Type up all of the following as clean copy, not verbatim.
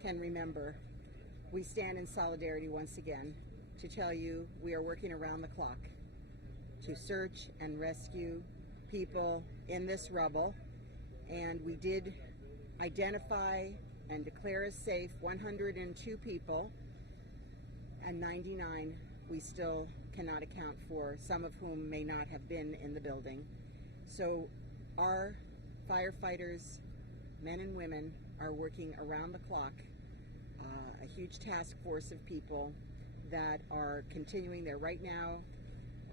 can remember, we stand in solidarity once again to tell you we are working around the clock to search and rescue people in this rubble. And we did identify and declare as safe 102 people, and 99 we still cannot account for, some of whom may not have been in the building. So our firefighters, men and women, are working around the clock, a huge task force of people that are continuing. They're right now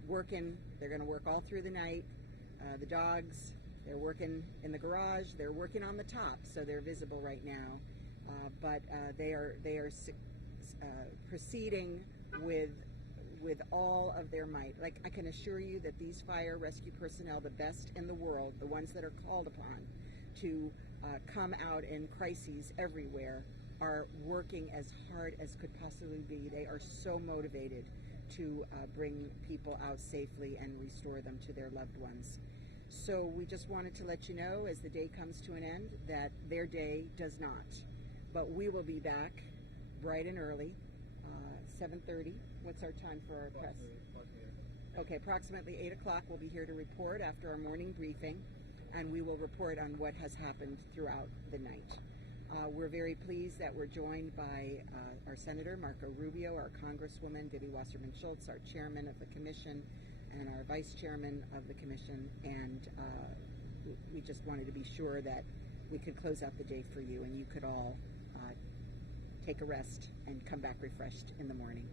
working. They're going to work all through the night. The dogs, they're working in the garage. They're working on the top, so they're visible right now. But they are proceeding with all of their might. Like, I can assure you that these fire rescue personnel, the best in the world, the ones that are called upon to come out in crises everywhere, are working as hard as could possibly be. They are so motivated to bring people out safely and restore them to their loved ones. So we just wanted to let you know, as the day comes to an end, that their day does not. But we will be back bright and early, 7:30. What's our time for our press? Okay, approximately 8 o'clock. We'll be here to report after our morning briefing, and we will report on what has happened throughout the night. We're very pleased that we're joined by our Senator, Marco Rubio, our Congresswoman, Debbie Wasserman Schultz, our Chairman of the Commission, and our Vice Chairman of the Commission. And we just wanted to be sure that we could close out the day for you, and you could all take a rest and come back refreshed in the morning.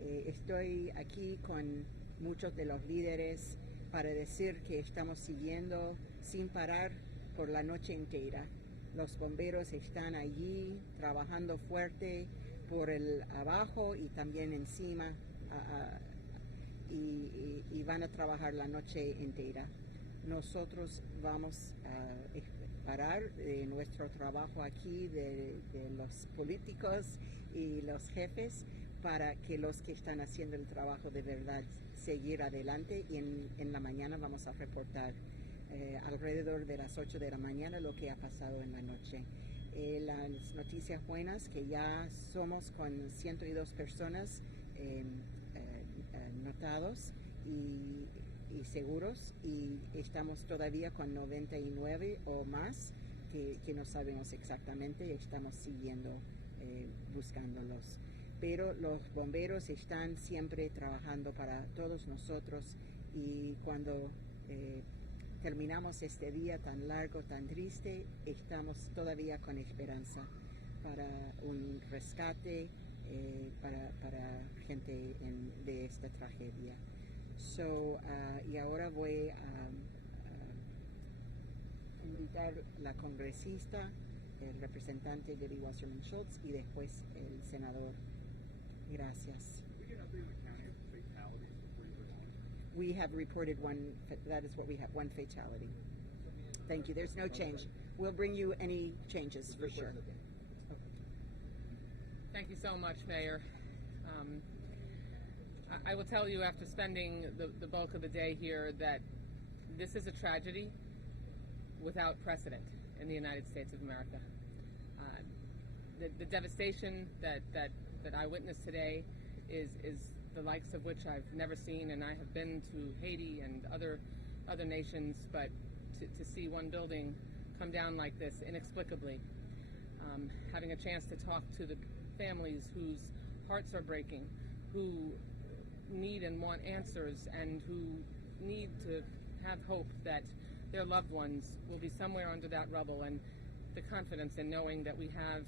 Estoy aquí con muchos de los líderes para decir que estamos siguiendo sin parar por la noche entera. Los bomberos están allí trabajando fuerte por el abajo y también encima, y van a trabajar la noche entera. Nosotros vamos a parar de nuestro trabajo aquí, de los políticos y los jefes, para que los que están haciendo el trabajo de verdad seguir adelante, y en la mañana vamos a reportar alrededor de las 8 de la mañana lo que ha pasado en la noche. Las noticias buenas, que ya somos con 102 personas notados y seguros, y estamos todavía con 99 o más que no sabemos exactamente, y estamos siguiendo buscándolos. Pero los bomberos están siempre trabajando para todos nosotros, y cuando terminamos este día tan largo, tan triste, estamos todavía con esperanza para un rescate para gente de esta tragedia. Y ahora voy a invitar a la congresista, el representante Debbie Wasserman Schultz, y después el senador. Gracias. We have reported one. That is what we have, one fatality. Thank you. There's no change. We'll bring you any changes for sure. Okay. Thank you so much, Mayor. I will tell you, after spending the bulk of the day here, that this is a tragedy without precedent in the United States of America. The devastation that I witnessed today is the likes of which I've never seen, and I have been to Haiti and other nations, but to see one building come down like this inexplicably, having a chance to talk to the families whose hearts are breaking, who need and want answers, and who need to have hope that their loved ones will be somewhere under that rubble, and the confidence in knowing that we have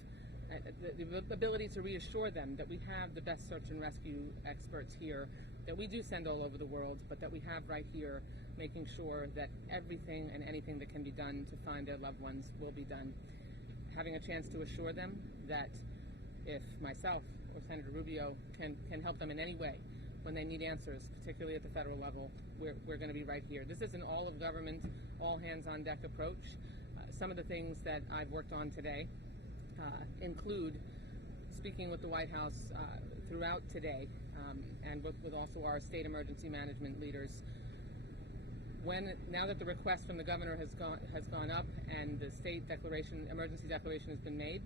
the ability to reassure them that we have the best search and rescue experts here, that we do send all over the world, but that we have right here, making sure that everything and anything that can be done to find their loved ones will be done. Having a chance to assure them that if myself or Senator Rubio can help them in any way when they need answers, particularly at the federal level, we're going to be right here. This is an all-of-government, all-hands-on-deck approach. Some of the things that I've worked on today include speaking with the White House throughout today, and with also our state emergency management leaders. Now that the request from the governor has gone up and the state declaration, emergency declaration, has been made,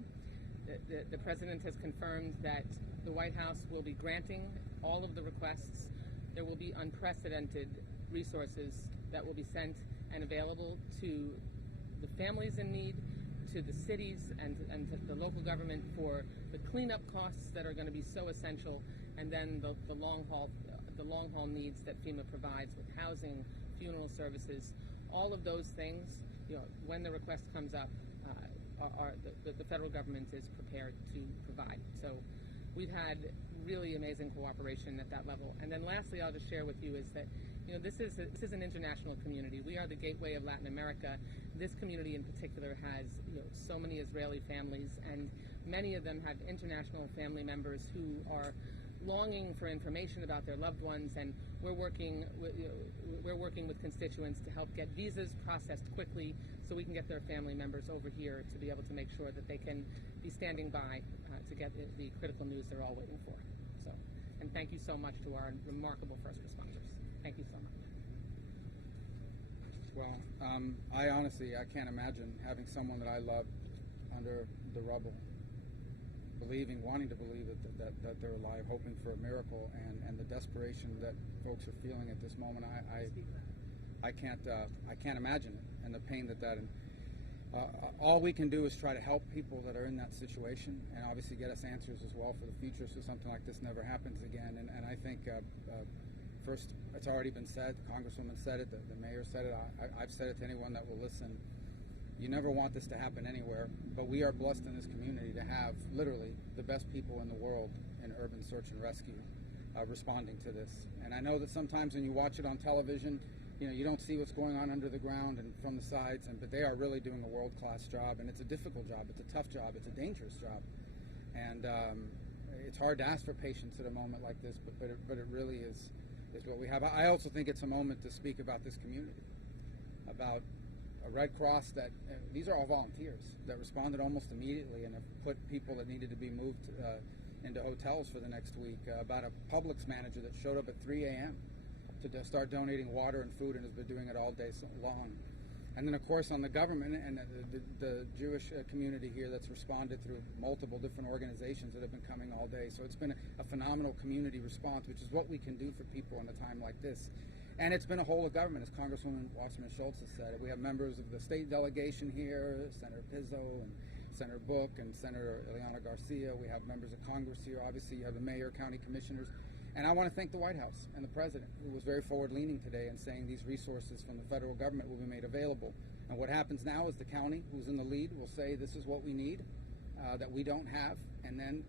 the President has confirmed that the White House will be granting all of the requests. There will be unprecedented resources that will be sent and available to the families in need, to the cities and to the local government for the cleanup costs that are going to be so essential, and then the long haul needs that FEMA provides with housing, funeral services, all of those things. When the request comes up, the federal government is prepared to provide. So we've had really amazing cooperation at that level. And then lastly, I'll just share with you is that this is an international community. We are the gateway of Latin America. This community in particular has so many Israeli families, and many of them have international family members who are longing for information about their loved ones, and we're working with constituents to help get visas processed quickly so we can get their family members over here to be able to make sure that they can be standing by to get the critical news they're all waiting for. So, and thank you so much to our remarkable first responders. Thank you so much. Well, I honestly can't imagine having someone that I love under the rubble, wanting to believe that they're alive, hoping for a miracle, and the desperation that folks are feeling at this moment. I can't imagine it, and the pain that all we can do is try to help people that are in that situation, and obviously get us answers as well for the future, so something like this never happens again. And I think first, it's already been said. The Congresswoman said it. The mayor said it. I've said it to anyone that will listen. You never want this to happen anywhere, but we are blessed in this community to have literally the best people in the world in urban search and rescue responding to this. And I know that sometimes when you watch it on television, you don't see what's going on under the ground and from the sides, but they are really doing a world-class job, and it's a difficult job, it's a tough job, it's a dangerous job. And it's hard to ask for patience at a moment like this, but it really is what we have. I also think it's a moment to speak about this community, about a Red Cross these are all volunteers that responded almost immediately and have put people that needed to be moved into hotels for the next week, about a Publix manager that showed up at 3 a.m. to start donating water and food and has been doing it all day long. And then, of course, on the government and the Jewish community here that's responded through multiple different organizations that have been coming all day. So it's been a phenomenal community response, which is what we can do for people in a time like this. And it's been a whole of government, as Congresswoman Wasserman Schultz has said. We have members of the state delegation here, Senator Pizzo and Senator Book and Senator Ileana Garcia. We have members of Congress here. Obviously, you have the mayor, county commissioners. And I want to thank the White House and the President, who was very forward-leaning today in saying these resources from the federal government will be made available. And what happens now is the county, who's in the lead, will say this is what we need, that we don't have. And then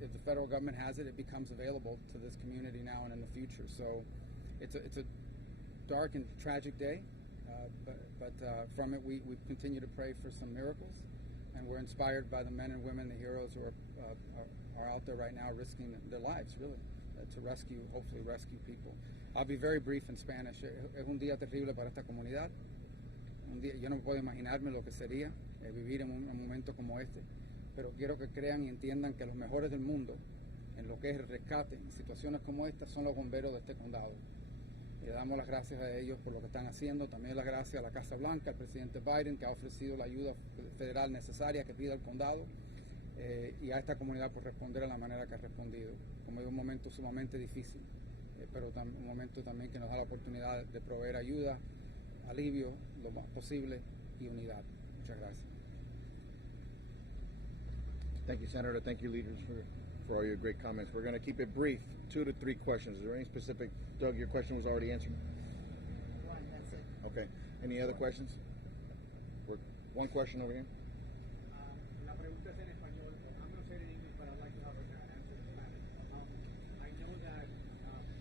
if the federal government has it, it becomes available to this community now and in the future. So it's a dark and tragic day, but from it we continue to pray for some miracles, and we're inspired by the men and women, the heroes who are out there right now risking their lives, really, to hopefully rescue people. I'll be very brief in Spanish. Es un día terrible para esta comunidad. Yo no puedo imaginarme lo que sería vivir en un momento como este, pero quiero que crean y entiendan que los mejores del mundo en lo que es el rescate en situaciones como esta son los bomberos de este condado. Le damos las gracias a ellos por lo que están haciendo, también las gracias a la Casa Blanca, al presidente Biden, que ha ofrecido la ayuda federal necesaria que pide el condado, y a esta comunidad por responder de la manera que ha respondido. Como es un momento sumamente difícil, pero un momento también que nos da la oportunidad de proveer ayuda, alivio, lo más posible, y unidad. Muchas gracias. Thank you, Senator. Thank you, leaders, for all your great comments. We're going to keep it brief, 2 to 3 questions. Is there any specific, Doug, your question was already answered? One, that's it. Okay. Any other questions? One question over here. La pregunta es en español. I'm going to say it in English, but I'd like to have an answer in Spanish. I know that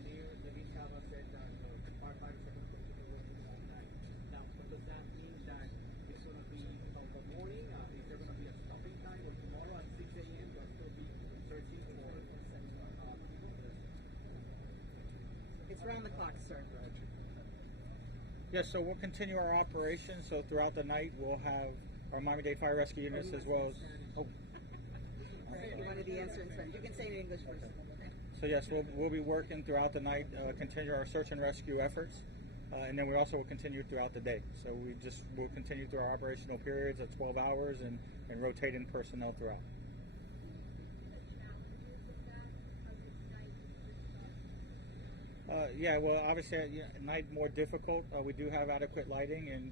Mayor David Cava said that the firefighters are going to continue working all night. Now, but does that mean that it's going to be of the morning? Is there going to be a stopping time, or tomorrow at 6 a.m. they'll still be searching for people? It's round the clock, sir. Yes, so we'll continue our operations. So throughout the night, we'll have our Miami-Dade Fire Rescue units as well as. Oh. You wanted the answer in Spanish. You can say it in English first. So yes, we'll be working throughout the night, continue our search and rescue efforts, and then we also will continue throughout the day. So we'll continue through our operational periods at 12 hours and rotating personnel throughout. Yeah, well, obviously at night more difficult. We do have adequate lighting, and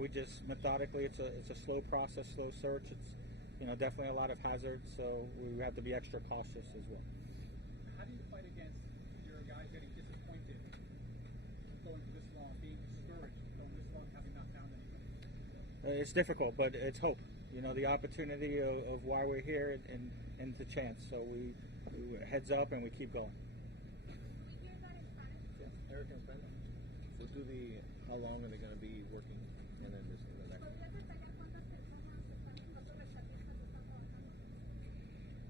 we just methodically. It's a slow process, slow search. It's definitely a lot of hazards, so we have to be extra cautious as well. How do you fight against your guys getting disappointed going this long, being discouraged going this long, having not found anybody? It's difficult, but it's hope. The opportunity of why we're here and the chance. So we heads up and we keep going. Eric and Brenda. So how long are they going to be working? And then this the next.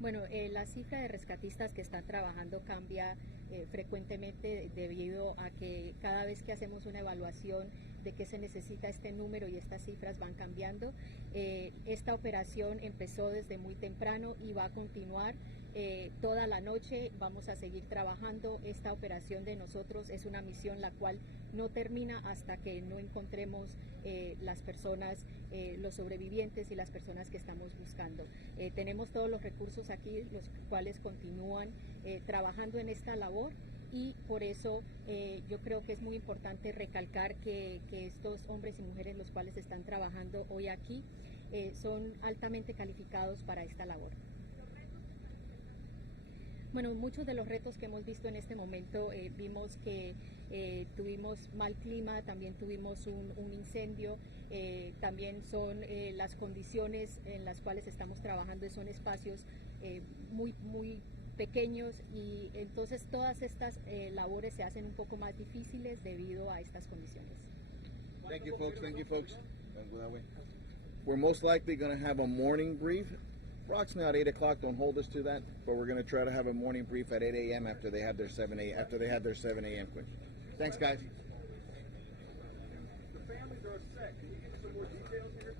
Bueno, la cifra de rescatistas que están trabajando cambia frecuentemente debido a que cada vez que hacemos una evaluación de qué se necesita este número y estas cifras van cambiando. Esta operación empezó desde muy temprano y va a continuar toda la noche. Vamos a seguir trabajando. Esta operación de nosotros es una misión la cual no termina hasta que no encontremos las personas, los sobrevivientes y las personas que estamos buscando. Tenemos todos los recursos aquí, los cuales continúan trabajando en esta labor. Y por eso yo creo que es muy importante recalcar que estos hombres y mujeres los cuales están trabajando hoy aquí son altamente calificados para esta labor. Bueno, muchos de los retos que hemos visto en este momento, vimos que tuvimos mal clima, también tuvimos un incendio, también son las condiciones en las cuales estamos trabajando, son espacios muy pequeños, y entonces todas estas labores se hacen un poco más difíciles debido a estas condiciones. Thank you, folks. Thank you, folks. We're most likely going to have a morning brief, approximately at 8 o'clock. Don't hold us to that, but we're going to try to have a morning brief at 8 a.m. after they have their 7 a.m. quick. Thanks, guys. The families are upset. Can you give us some more details here?